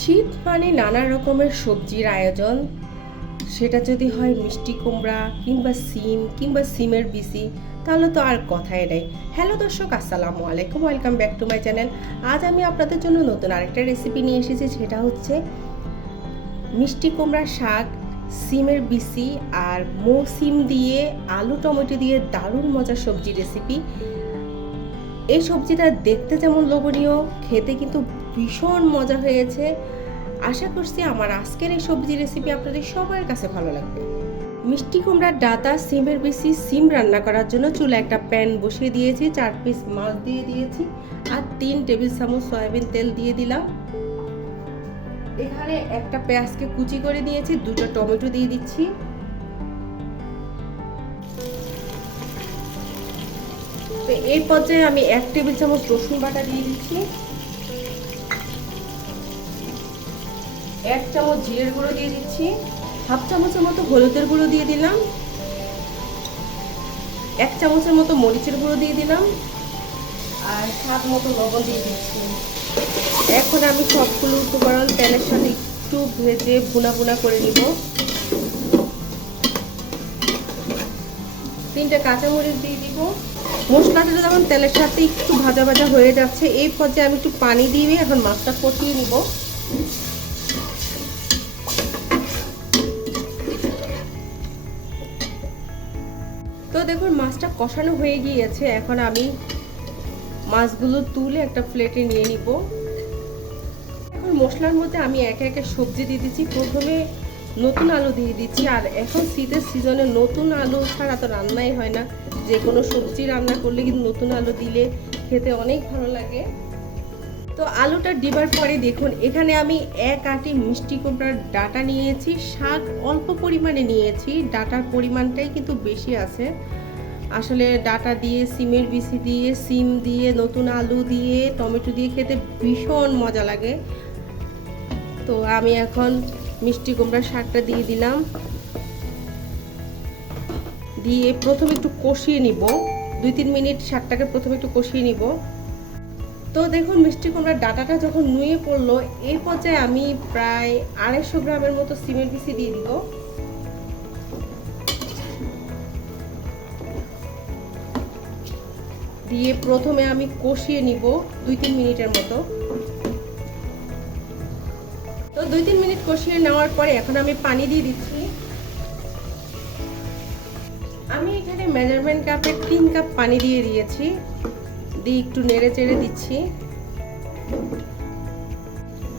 শীত মানে নানা রকমের সবজির আয়োজন, সেটা যদি হয় মিষ্টি কুমড়া কিংবা সিম কিংবা সিমের বিচি, তাহলে তো আর কথাই নেই। হ্যালো দর্শক, আসসালামু আলাইকুম, welcome back to my channel. আজ আমি আপনাদের জন্য নতুন আরেকটা রেসিপি নিয়ে এসেছি, সেটা হচ্ছে মিষ্টি কুমড়া শাক, সিমের বিচি আর সিম দিয়ে আলু টমেটো দিয়ে দারুণ মজার সবজি রেসিপি। এই সবজিটা দেখতে যেমন লোভনীয়, খেতে কিন্তু ভীষণ মজা হয়েছে। আশা করছি আমার আজকের এই সবজি রেসিপি আপনাদের সবার কাছে ভালো লাগবে। মিষ্টি কুমড়ার ডাঁটা, সিমের বিচি, সিম রান্না করার জন্য চুলা একটা প্যান বসিয়ে দিয়েছি, 4 পিস মাছ দিয়ে দিয়েছি আর 3 টেবিল চামচ সয়াবিন তেল দিয়ে দিলাম। এখানে একটা পেঁয়াজকে কুচি করে দিয়েছি, 2টো টমেটো দিয়ে দিচ্ছি। তো এই পর্যায়ে আমি 1 টেবিল চামচ রসুন বাটা দিয়ে দিচ্ছি, 1 চামচ জিরের গুঁড়ো দিয়ে দিচ্ছি, হাফ চামচের মতো হলুদের গুঁড়ো দিয়ে দিলাম, 1 চামচের মতো মরিচের গুঁড়ো দিয়ে দিলাম আর স্বাদ মতো লবণ দিয়ে দিচ্ছি। এখন আমি সবগুলো উপকরণ তেলের সাথে একটু ভেজে ভুনা ভুনা করে নিব। 3টে কাঁচামরিচ দিয়ে দিব। মশলাটা যখন তেলের সাথে একটু ভাজা ভাজা হয়ে যাচ্ছে, এই পর্যায়ে আমি একটু পানি দিয়ে এখন মাছটা কষিয়ে নিব। তো দেখুন মাছটা কষানো হয়ে গিয়েছে, এখন আমি মাছগুলো তুলে একটা প্লেটে নিয়ে নিব। এখন মশলার মধ্যে আমি একে একে সবজি দিয়ে দিচ্ছি। প্রথমে নতুন আলু দিয়ে দিচ্ছি, আর এখন শীতের সিজনে নতুন আলু ছাড়া তো রান্নাই হয় না। যে কোনো সবজি রান্না করলে কিন্তু নতুন আলু দিলে খেতে অনেক ভালো লাগে। তো আলুটা দিবার পরে দেখুন এখানে আমি 1 আঁটি মিষ্টি কুমড়ার ডাঁটা নিয়েছি, শাক অল্প পরিমাণে নিয়েছি, ডাঁটার পরিমাণটাই কিন্তু বেশি আছে। আসলে ডাঁটা দিয়ে, সিমের বিচি দিয়ে, সিম দিয়ে, নতুন আলু দিয়ে, টমেটো দিয়ে খেতে ভীষণ মজা লাগে। তো আমি এখন মিষ্টি কুমড়ার শাকটা দিয়ে দিলাম, দিয়ে প্রথমে একটু কষিয়ে নিব। 2-3 মিনিট শাকটাকে প্রথমে একটু কষিয়ে নিব। তো দেখুন মিষ্টি কুমড়ার ডাঁটাটা যখন নুয়ে পড়লো, এই পর্যায়ে আমি প্রায় 250 গ্রামের মতো সিমের বিচি দিয়ে দিব। দিয়ে প্রথমে আমি কষিয়ে নিব 2-3 মিনিটের মতো। তো 2-3 মিনিট কষিয়ে নেওয়ার পরে এখন আমি পানি দিয়ে দিচ্ছি। আমি এখানে মেজারমেন্ট কাপে 3 কাপ পানি দিয়ে দিয়েছি, দিয়ে একটু নেড়ে চেড়ে দিচ্ছি।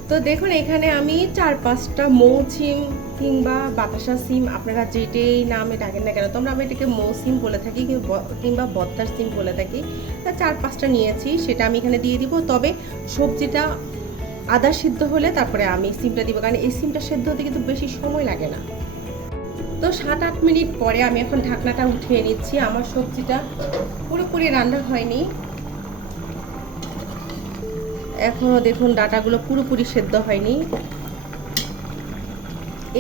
তো দেখুন এখানে আমি 4-5টা সিম কিংবা বাতাসা সিম, আপনারা যেটাই নামে ডাকেন না কেন, তোমরা আমি এটাকে সিম বলে থাকি কিংবা বদ্দার সিম বলে থাকি। তা 4-5টা নিয়েছি, সেটা আমি এখানে দিয়ে দিব। তবে সবজিটা আদা সিদ্ধ হলে তারপরে আমি সিমটা দিব, কারণ এই সিমটা সেদ্ধ হতে কিন্তু বেশি সময় লাগে না। তো 7-8 মিনিট পরে আমি এখন ঢাকনাটা উঠিয়ে নিচ্ছি। আমার সবজিটা পুরোপুরি রান্না হয়নি, এখনো দেখুন ডাঁটাগুলো পুরোপুরি সেদ্ধ হয়নি।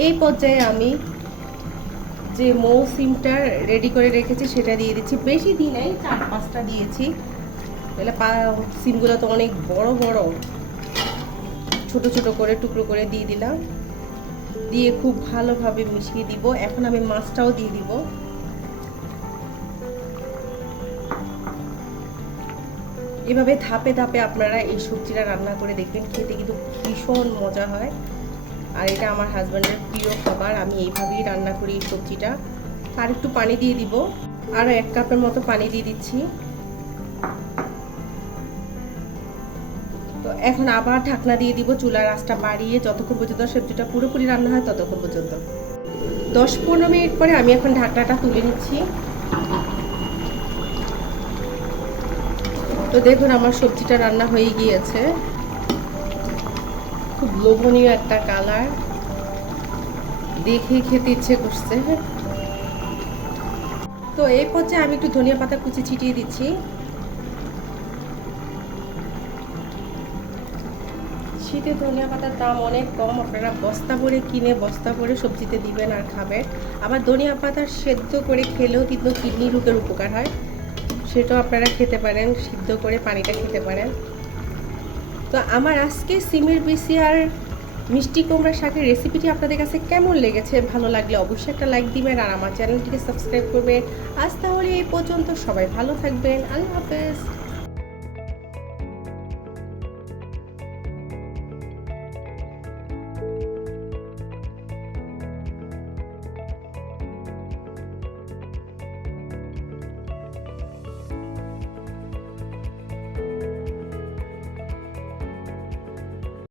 এই পর্যায়ে আমি যে সিমটা রেডি করে রেখেছি সেটা দিয়ে দিচ্ছি। বেশি দিই নাই, 4-5টা দিয়েছি। তাহলে সিমগুলো তো অনেক বড় বড়, ছোট ছোট করে টুকরো করে দিয়ে দিলাম, দিয়ে খুব ভালোভাবে মিশিয়ে দিব। এখন আমি মাছটাও দিয়ে দিব। এভাবে ধাপে ধাপে আপনারা এই সবজিটা রান্না করে দেখবেন, খেতে কিন্তু ভীষণ মজা হয়। আর এটা আমার হাজব্যান্ডের প্রিয় খাবার। আমি এইভাবেই রান্না করি এই সবজিটা। আর একটু পানি দিয়ে দিব, আরও 1 কাপের মতো পানি দিয়ে দিচ্ছি। তো এখন আবার ঢাকনা দিয়ে দিব, চুলার আঁচটা বাড়িয়ে, যতক্ষণ পর্যন্ত সবজিটা পুরোপুরি রান্না হয় ততক্ষণ পর্যন্ত। 10-15 মিনিট পরে আমি এখন ঢাকনাটা তুলে নিচ্ছি। তো দেখুন আমার সবজিটা রান্না হয়ে গিয়েছে, খুব লোভনীয় একটা কালার, দেখে খেতে ইচ্ছে করছে। তো এই পর্যায়ে আমি একটু ধনিয়া পাতা কুচি ছিটিয়ে দিচ্ছি। শীতে ধনিয়া পাতার দাম অনেক কম, আপনারা বস্তা ভরে কিনে বস্তা ভরে সবজিতে দিবেন আর খাবেন। আবার ধনিয়া পাতা সেদ্ধ করে খেলেও কিন্তু কিডনি রোগের উপকার হয়, সেটাও আপনারা খেতে পারেন, সিদ্ধ করে পানিটা খেতে পারেন। তো আমার আজকে সিমের বিচি আর মিষ্টি কুমড়া শাকের রেসিপিটি আপনাদের কাছে কেমন লেগেছে, ভালো লাগলে অবশ্যই একটা লাইক দিবেন আর আমার চ্যানেলটিকে সাবস্ক্রাইব করবেন। আজ তাহলে এই পর্যন্ত, সবাই ভালো থাকবেন, আল্লাহ হাফেজ।